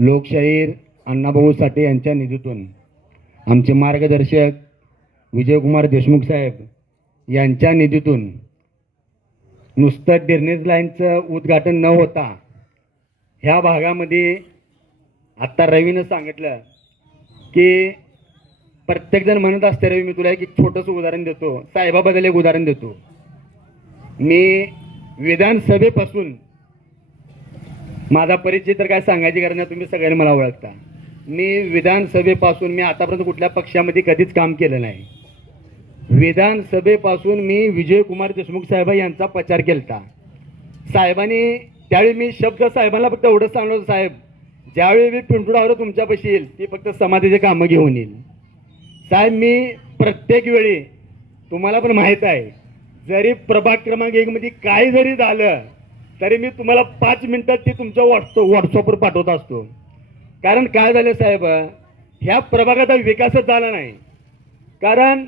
लोकशाहीर अण्णाभाऊ साठे यांच्या निधीतून आमचे मार्गदर्शक विजयकुमार देशमुख साहेब यांच्या निधीतून नुसतं ड्रेनेज लाईनचं उद्घाटन न होता ह्या भागामध्ये आत्ता रवीनं सांगितलं की प्रत्येकजण म्हणत असते, रवी मी तुला एक छोटंसं उदाहरण देतो, साहेबाबद्दल एक उदाहरण देतो. मी विधानसभेपासून, माझा परिचय तर काय सांगायची गरज नाही, तुम्ही सगळ्यांनी मला ओळखता. मी विधानसभेपासून मी आतापर्यंत कुठल्या पक्षामध्ये कधीच काम केलं नाही. विधानसभेपासून मी विजयकुमार देशमुख साहेब यांचा प्रचार केला. साहेबांनी त्यावेळी मी शब्द साहेबांना फक्त एवढंच सांगलो होतं, साहेब ज्यावेळी मी पिंटुडावर तुमच्यापाशी येईल ती फक्त समाजाचे कामं घेऊन येईल. साहेब मी प्रत्येक वेळी, तुम्हाला पण माहीत आहे, जरी प्रभाग क्रमांक 1 मध्ये काय जरी झालं तरी मी तुम्हाला 5 मिनिटात ती तुमच्या व्हॉट्सअपवर पाठवत असतो. कारण काय झालं साहेब, ह्या प्रभागाचा विकासच झाला नाही. कारण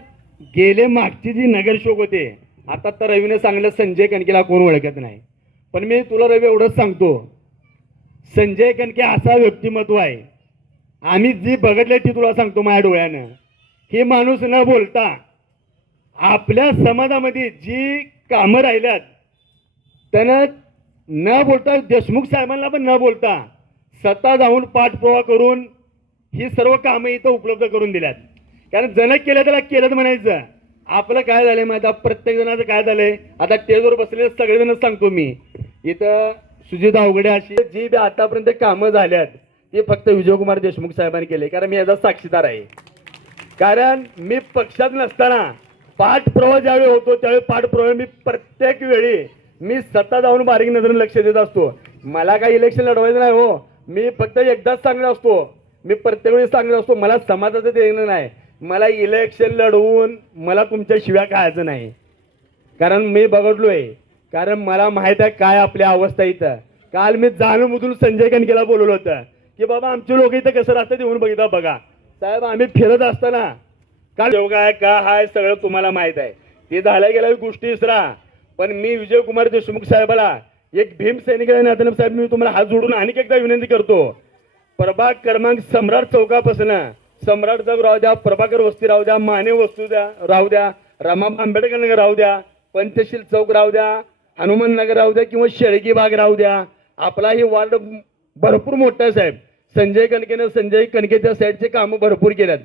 गेले मागची जी नगरसेवक होते, आता तर रवीने सांगलं संजय कणकेला कोण ओळखत नाही, पण मी तुला रवी एवढंच सांगतो, संजय कणके असा व्यक्तिमत्व आहे, आम्ही जी बघितलं ती तुला सांगतो माझ्या डोळ्यानं. हे माणूस न बोलता आपल्या समाजामध्ये जी कामं राहिल्यात त्यानं न बोलता, देशमुख साहेबांना पण न बोलता स्वतः जाऊन पाठपुरावा करून ही सर्व कामं इथं उपलब्ध करून दिल्यात. कारण जण केलं त्याला केलंच म्हणायचं. आपलं काय झालंय माहिती, प्रत्येक जणाचं काय झालंय, आता स्टेजवर बसलेले सगळेजणच सांगतो मी, इथं सुजित अवघडे अशी जी बी आतापर्यंत कामं झाल्यात ती फक्त विजयकुमार देशमुख साहेबांनी केले. कारण मी याचा साक्षीदार आहे. कारण मी पक्षात नसताना पाठपुरावा ज्यावेळी होतो त्यावेळी पाठपुरावा मी प्रत्येक वेळी मी स्वतः जाऊन बारीक नजरेने लक्ष देत असतो. मला काही इलेक्शन लढवायचं नाही हो, मी फक्त एकदाच सांगत असतो, मी प्रत्येक वेळी सांगत असतो, मला समाजाचं देणं नाही, मला इलेक्शन लढवून मला तुमच्या शिव्या खायचं नाही. कारण मी बघडलोय, कारण मला माहित आहे काय आपल्या अवस्था इथं. काल मी जाणूनमधून संजय कणकेला बोलवलं होतं की बाबा आमचे लोक इथं कसं राहतात येऊन बघितलं बघा. साहेब आम्ही फिरत असताना काल योगा आहे का हाय सगळं तुम्हाला माहित आहे, ते झाल्या गेल्या गोष्टी विसरा. पण मी विजयकुमार देशमुख साहेबाला एक भीम सैनिक नात्याने साहेब मी तुम्हाला हात जोडून आणखी एकदा विनंती करतो, प्रभाग क्रमांक सम्राट चौकापासून सम्राट चौक राहू द्या, प्रभाकर वस्ती राहू द्या, माने वस्तू द्या राहू द्या, रामा आंबेडकर नगर राहू द्या, पंचशील चौक राहू द्या, हनुमान नगर राहू द्या किंवा शेळगी बाग राहू द्या, आपला ही वार्ड भरपूर मोठा आहे साहेब. संजय कणकेच्या साईडचे कामं भरपूर केल्यात.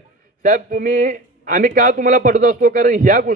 साहेब तुम्ही, आम्ही का तुम्हाला पटत असतो, कारण ह्या गोष्टी